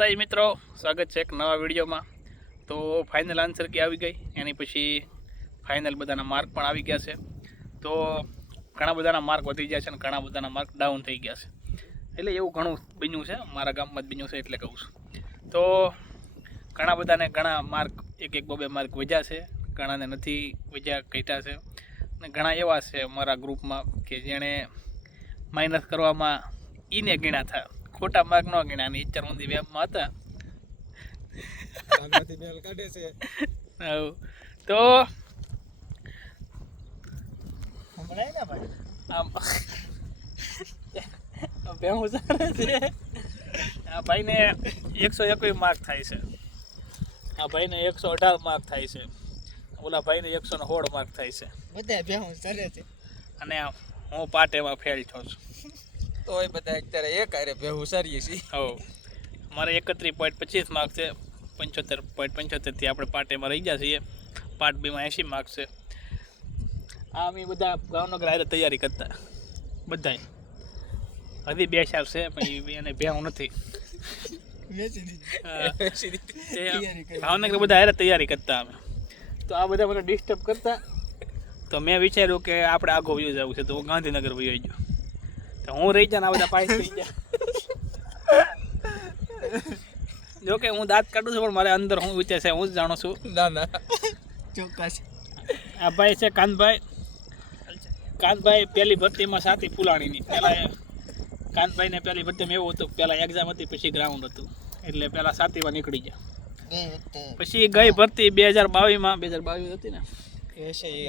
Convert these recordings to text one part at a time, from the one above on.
માતાજી મિત્રો, સ્વાગત છે એક નવા વિડીયોમાં। તો ફાઇનલ આન્સર કી આવી ગઈ, એની પછી ફાઇનલ બધાના માર્ક પણ આવી ગયા છે। તો ઘણા બધાના માર્ક વધી ગયા છે અને ઘણા બધાના માર્ક ડાઉન થઈ ગયા છે। એટલે એવું ઘણું બન્યું છે, મારા ગામમાં જ બન્યું છે એટલે કહું છું। તો ઘણા બધાને ઘણા માર્ક એક બે માર્ક વધ્યા છે, ઘણાને નથી વધ્યા, ઘટ્યા છે। અને ઘણા એવા છે મારા ગ્રુપમાં કે જેણે માઇનસ કરવામાં ઈને ગણ્યા હતા, ખોટા માર્ક ન ગણ્યા, અને ઈચ્છા ઊંધી વેબમાં હતા। તો આ ભાઈને 121 માર્ક થાય છે, આ ભાઈને 118 માર્ક થાય છે, ઓલા ભાઈને 116 માર્ક થાય છે, બધા ભેહું ચરે છે અને હું પાટેમાં ફેલ છું। તો એ બધા અત્યારે એક આરે ભેહું સરીએ છીએ। હો, મારે 31.25 માર્ક છે, 75.75 થી આપણે પાટેમાં રહી ગયા છીએ। પાર્ટ બીમાં 80 માર્ક છે। આ અમે બધા ભાવનગર હારે તૈયારી કરતા, બધાય હજી 2 ચાર છે પણ એને ભેહું નથી, ભાવનગર બધા હારે તૈયારી કરતા અમે। તો આ બધા મને ડિસ્ટર્બ કરતા, તો મેં વિચાર્યું કે આપણે આગો વ્યૂ જવું છે, તો હું ગાંધીનગર વયો ગયો। તો હું રહી જાય ને આ બધા પાસ થઈ ગયા। જો કે હું દાંત કાઢું છું પણ મારે અંદર હું વિચાર છે હું જ જાણું છું। ના ચોક્કસ। આ ભાઈ છે કાંતભાઈ પહેલી ભરતીમાં સાથી ફુલાણીની। પહેલાં કાંતભાઈને પહેલી ભરતીમાં એવું હતું, પહેલાં એક્ઝામ હતી પછી ગ્રાઉન્ડ હતું, એટલે પહેલાં સાતીમાં નીકળી ગયા। પછી ગઈ ભરતી 2022માં, 2022 હતી ને,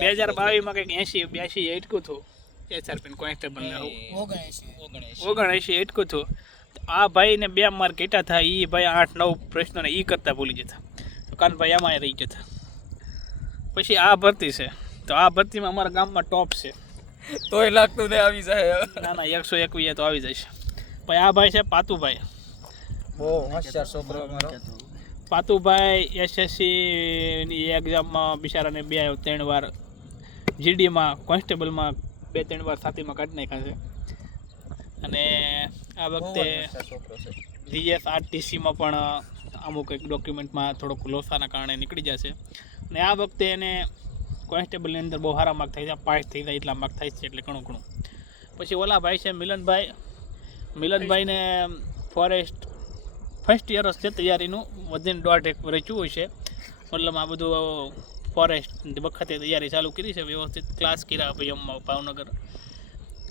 2022માં કંઈક 82 એટકું હતું એસઆરપી કોન્સ્ટેબલ ને 79 એટકું હતું। આ ભાઈને 2 માર્ક ઘટ્યા હતા, એ ભાઈ 8-9 પ્રશ્નોને એ કરતા ભૂલી જતા, તો કાનભાઈ આમાં રહી જતા। પછી આ ભરતી છે, તો આ ભરતીમાં અમારા ગામમાં ટોપ છે, તોય લાગતું ને આવી જાય। ના 121 તો આવી જશે। પછી આ ભાઈ છે પાતુભાઈ, બહુ હોશિયાર છોકરો મારો પાતુભાઈ। એસએસસી ની એક્ઝામમાં બિચારાને 2-3 વાર, જીડીમાં કોન્સ્ટેબલમાં 2-3 વાર છાતીમાં કાઢી નાખ્યા છે। અને આ વખતે જીએસઆરટીસીમાં પણ અમુક એક ડોક્યુમેન્ટમાં થોડોક લોસાના કારણે નીકળી જશે। અને આ વખતે એને કોન્સ્ટેબલની અંદર બહુ સારા માર્ક થાય છે, પાસ થઈ જાય એટલા માર્ક થાય છે, એટલે ઘણું। પછી ઓલા ભાઈ છે મિલનભાઈને ફોરેસ્ટ ફર્સ્ટ યર છે તૈયારીનું, વધીને 1.5 વર્ષ થયું છે, મતલબ આ બધું ફોરેસ્ટ વખતે તૈયારી ચાલુ કરી છે, વ્યવસ્થિત ક્લાસ કર્યા ભાઈ ભાવનગર।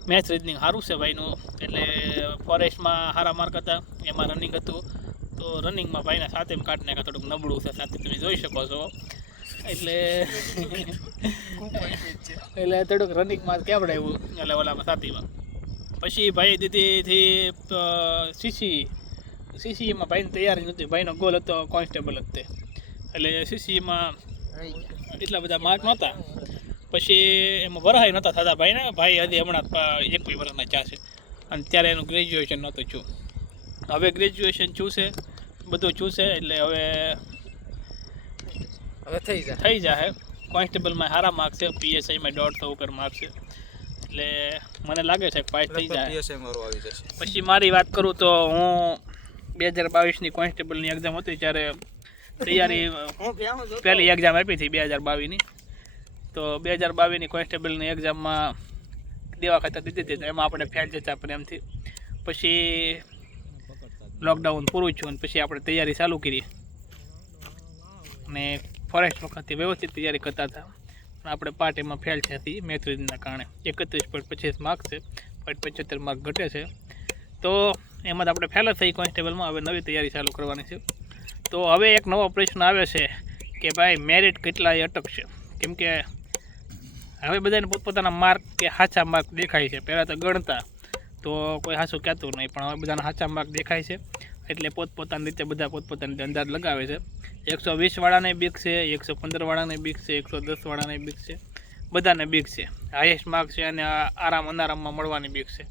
મેથ્સ રીઝનિંગ સારું છે ભાઈનું, એટલે ફોરેસ્ટમાં સારા માર્ક હતા, એમાં રનિંગ હતું, તો રનિંગમાં ભાઈના સાથેમાં કાઢી નાખ્યા, થોડુંક નબળું છે સાથે, તમે જોઈ શકો છો। એટલે થોડુંક રનિંગમાં કેવડાવ્યું, એટલે ઓલામાં સાથીમાં। પછી ભાઈ દીદીથી સીસીમાં ભાઈની તૈયારી નહોતી, ભાઈનો ગોલ હતો કોન્સ્ટેબલ જ તે, એટલે સીસીમાં એટલા બધા માર્ક નહોતા। પછી એમાં વરહાય નહોતા થતા ભાઈને, ભાઈ હજી હમણાં 21 વર્ષના ચા છે, અને ત્યારે એનું ગ્રેજ્યુએશન નહોતું છું। હવે ગ્રેજ્યુએશન છે, બધું છે, એટલે હવે થઈ જાય। કોન્સ્ટેબલમાં સારા માર્ક છે, પીએસઆઈમાં 150 ઉપર માર્ક છે, એટલે મને લાગે છે કે પાસ થઈ જાય। પછી મારી વાત કરું તો હું 2022ની કોન્સ્ટેબલની એક્ઝામ હતી ત્યારે તૈયારી, પહેલી એક્ઝામ આપી હતી 2022ની, તો 2022ની કોન્સ્ટેબલની એક્ઝામમાં દેવા ખાતર દીધી હતી, એમાં આપણે ફેલ જતા પ્રેમથી। પછી લોકડાઉન પૂરું થયું, અને પછી આપણે તૈયારી ચાલુ કરી, અને ફોરેસ્ટ વખતે વ્યવસ્થિત તૈયારી કરતા હતા, પણ આપણે પાર્ટીમાં ફેલ થતી મેથ્સ રીઝનિંગના કારણે। 31.25 માર્ક છે, 75 માર્ક ઘટે છે, તો એમાં આપણે ફેલ જ થઈ કોન્સ્ટેબલમાં। હવે નવી તૈયારી ચાલુ કરવાની છે। તો હવે એક નવો પ્રશ્ન આવે છે કે ભાઈ મેરિટ કેટલાય અટકશે, કેમ કે હવે બધાને પોતપોતાના માર્ક કે સાચા માર્ક દેખાય છે। પહેલાં તો ગણતા તો કોઈ સાચું કહેતું નહીં, પણ હવે બધાના સાચા માર્ક દેખાય છે, એટલે પોતપોતાની રીતે બધા પોતપોતાની રીતે અંદાજ લગાવે છે। 120 વાળાને બીક છે, 115 વાળાને બીક છે, 110 વાળાને બીક છે, બધાને બીક છે। હાઈએસ્ટ માર્ક છે અને આરામ અનારામમાં મળવાની બીક છે,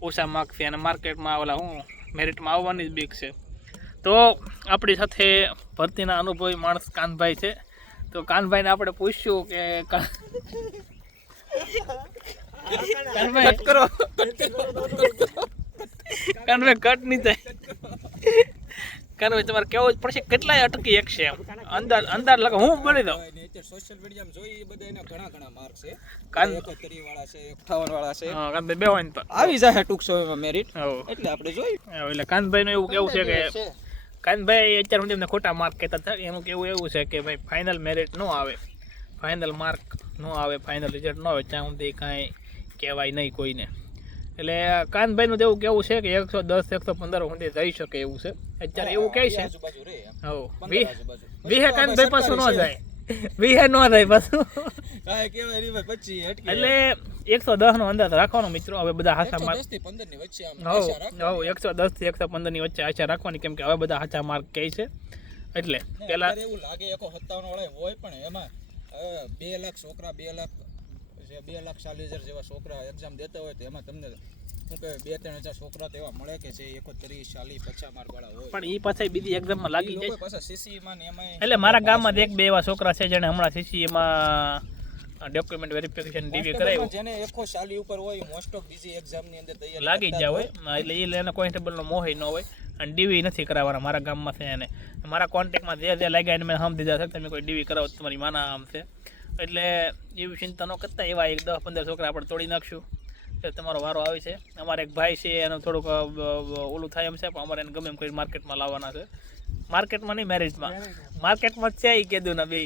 ઓછા માર્ક છે અને માર્કેટમાં ઓલા મેરિટમાં આવવાની જ બીક છે। તો આપણી સાથે ભરતીના અનુભવી માણસ કાનભાઈ છે, તો કાનભાઈને આપણે પૂછ્યું કે કાનભાઈ કટ નહીં થાય, કારણ તમારે કેવું જ પડશે કેટલાય અટકી એક છે એમ અંદાજ લગા હું બોલી દઉં સોશિયલ મીડિયામાં જોઈ બધા એના ઘણા માર્ક છે કાન 71 વાળા છે 58 વાળા છે હા કાનભાઈ બે હોય ને તો આવી જાય ટૂંક સમયમાં મેરિટ હો એટલે આપણે જોઈ એટલે કાનભાઈનું એવું કેવું છે કે કાનભાઈ અત્યાર સુધી એમને ખોટા માર્ક કહેતા હતા એનું કેવું એવું છે કે ભાઈ ફાઇનલ મેરિટ ન આવે ફાઇનલ માર્ક ન આવે ફાઇનલ રિઝલ્ટ ન આવે ત્યાં સુધી કાંઈ કહેવાય નહીં કોઈને એટલે કાનભાઈનું એવું કેવું છે કે 110 115 સુધી જઈ શકે એવું છે અત્યારે એવું કહે છે આજુબાજુ રે હો વીહે કાનભાઈ પાછું ન જાય વીહે ન જાય પાછું કાંઈ કહેવાય નહીં ભાઈ 25 અટકી એટલે 110 નો અંદાજ રાખવાનો મિત્રો હવે બધા હાચા માર્ક 110 થી 15 ની વચ્ચે આમ હો આશા રાખો. 110 થી 115 ની વચ્ચે આશા રાખવાની કેમ કે હવે બધા હાચા માર્ક કહે છે એટલે પેલા અત્યારે એવું લાગે 157 વાળા હોય પણ એમાં 2 લાખ છોકરા 2 લાખ 2,40,000 જેવા છોકરા એક્ઝામ દેતા હોય તો એમાં તમને શું કહે 2-3 હજાર છોકરા તો એવા મળે કે છે 31 40 50 માર્ક વાળા હોય પણ ઈ પાછા બીજી એક્ઝામમાં લાગી જાય પાછા સીસી માં ને એમાં એટલે મારા ગામમાં એક બે એવા છોકરા છે જેને હમણાં સીસીએમાં ડોક્યુમેન્ટ વેરિફિકેશન ડીવી કરાવ્યું જેને 140 ઉપર હોય મોસ્ટ ઓફ બીજી એક્ઝામ ની અંદર તૈયારી લાગી જ હોય એટલે એને કોન્સ્ટેબલનો મોહ ન હોય અને ડીવી નથી કરાવવાના મારા ગામમાં છે એને મારા કોન્ટેક્ટમાં જે લાગ્યા એને મેં હમ દીધા છે તમે કોઈ ડીવી કરાવો તમારી માના આમ છે એટલે એવી ચિંતા ન કરતા એવા 10-15 છોકરા આપણે તોડી નાખશું એટલે તમારો વારો આવે છે અમારે એક ભાઈ છે એનું થોડુંક ઓલું થાય એમ છે પણ અમારે એને ગમે એમ કરી માર્કેટમાં લાવવાના છે માર્કેટમાં નહીં મેરેજમાં માર્કેટમાં જ છે એ કીધું ને બે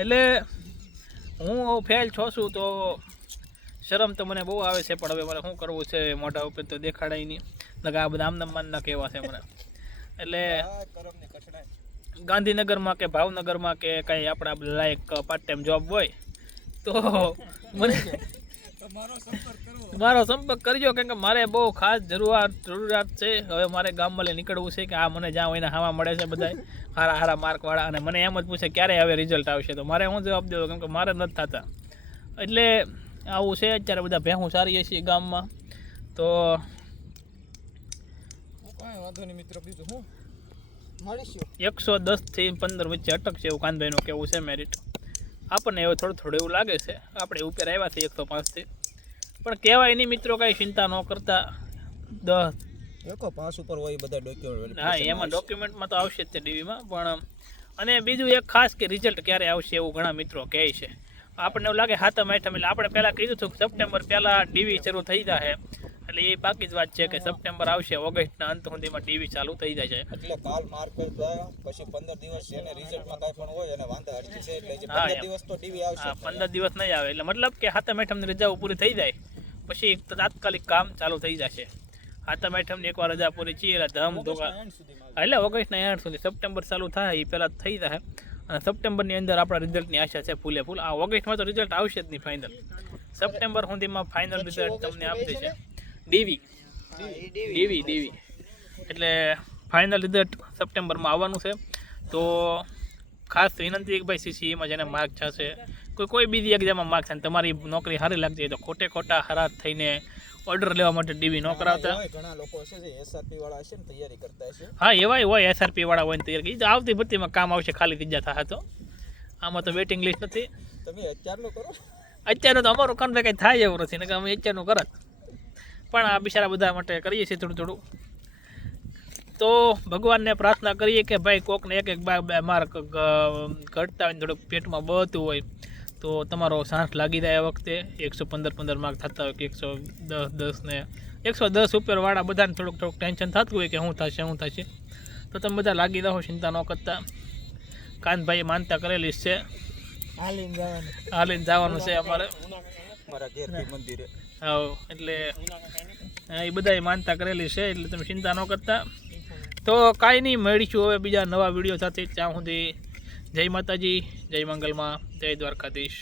એટલે હું ફેલ છું તો શરમ તો મને બહુ આવે છે પણ હવે મારે શું કરવું છે મોઢા ઉપર તો દેખાડાય નહીં નકા આ બધા આમનામ માનના કહેવા છે મને એટલે ગાંધીનગરમાં કે ભાવનગરમાં કે કાંઈ આપણા લાયક પાર્ટ ટાઈમ જોબ હોય તો મને મારો સંપર્ક કરજો કેમ કે મારે બહુ ખાસ જરૂરિયાત છે હવે મારે ગામમાં લઈ નીકળવું છે કે આ મને જ્યાં હોય એને હાવા મળે છે બધા હારા માર્કવાળા અને મને એમ જ પૂછે ક્યારે હવે રિઝલ્ટ આવશે તો મારે હું જવાબ દેવો કેમ કે મારે નથી થતા એટલે આવું છે અત્યારે બધા ભેહું સારી છીએ ગામમાં તો કાંઈ વાંધો નહીં મિત્રો બીજું હું 110 થી 15 વચ્ચે અટકશે એવું કાનભાઈનું કેવું છે મેરિટ આપણને હવે થોડું એવું લાગે છે આપણે ઉપર આવ્યા છીએ 105 થી પણ કહેવાય નહીં મિત્રો કાંઈ ચિંતા ન કરતા 105 ઉપર હોય બધા ડોક્યુમેન્ટ હા એમાં ડોક્યુમેન્ટમાં તો આવશે જ તે ડીવીમાં પણ અને બીજું એક ખાસ કે રિઝલ્ટ ક્યારે આવશે એવું ઘણા મિત્રો કહે છે આપણને એવું લાગે 7મ 8મ એટલે આપણે પહેલાં કીધું હતું કે સપ્ટેમ્બર પહેલાં ડીવી શરૂ થઈ જશે એટલે એ બાકી જ વાત છે કે સપ્ટેમ્બર આવશે ઓગસ્ટના અંત સુધીમાં ડીવી ચાલુ થઈ જાય છે એટલે કાલ માર્ક થાય પછી 15 દિવસ એને રિઝલ્ટમાં કાંઈ પણ હોય અને વાંધા અટકી છે એટલે જે 15 દિવસ તો ડીવી આવશે 15 દિવસ નહીં આવે એટલે મતલબ કે 7મ 8મની રજાઓ પૂરી થઈ જાય પછી તાત્કાલિક કામ ચાલુ થઈ જશે 7મ 8મની એકવાર રજા પૂરી છીએ એટલે ધમ ધોકા એટલે ઓગસ્ટના એન્ડ સુધી સપ્ટેમ્બર ચાલુ થાય એ પહેલાં થઈ જાય અને સપ્ટેમ્બરની અંદર આપણા રિઝલ્ટની આશા છે ફૂલ આ ઓગસ્ટમાં તો રિઝલ્ટ આવશે જ નહીં ફાઇનલ સપ્ટેમ્બર સુધીમાં ફાઇનલ રિઝલ્ટ તમને આપી દેશે ડીવી એટલે ફાઇનલ રિઝલ્ટ સપ્ટેમ્બરમાં આવવાનું છે તો ખાસ વિનંતી કે ભાઈ સીસીએમાં જેને માર્ક થશે કોઈ બીજી એક્ઝામમાં માર્ક થાય તમારી નોકરી સારી લાગતી તો ખોટા હરાર થઈને ઓર્ડર લેવા માટે ડીવી ન કરાવતા ઘણા લોકો છે જે એસઆરપી વાળા છે ને તૈયારી કરતા છે હા એવાય હોય એસઆરપી વાળા હોય ને તૈયારી આવતી ભરતીમાં કામ આવશે ખાલી ત્રીજા થશે તો આમાં તો વેઇટિંગ લિસ્ટ નથી તમે અત્યારનું કરો અત્યારનું તો અમારું કામ કંઈ થાય એવું નથી ને કે અમે અત્યારનું કરત પણ આ બિચારા બધા માટે કરીએ છીએ થોડું તો ભગવાનને પ્રાર્થના કરીએ કે ભાઈ કોકને એક માર્ક ઘટતા હોય થોડુંક પેટમાં બળતું હોય તો તમારો સાંસ લાગી જાય આ વખતે 115 માર્ક થતા હોય કે 110 ને 110 ઉપરવાળા બધાને થોડુંક ટેન્શન થતું હોય કે શું થશે તો તમે બધા લાગી રહો ચિંતા ન કરતા કાનભાઈ માનતા કરેલી છે હાલીને જવાનું છે અમારે મારા ઘેરથી મંદિરે હા એટલે એ બધાએ માનતા કરેલી છે એટલે તમે ચિંતા ન કરતા તો કાંઈ નહીં મળીશું હવે બીજા નવા વિડીયો સાથે ત્યાં સુધી જય માતાજી જય મંગલમાં જય દ્વારકાધીશ.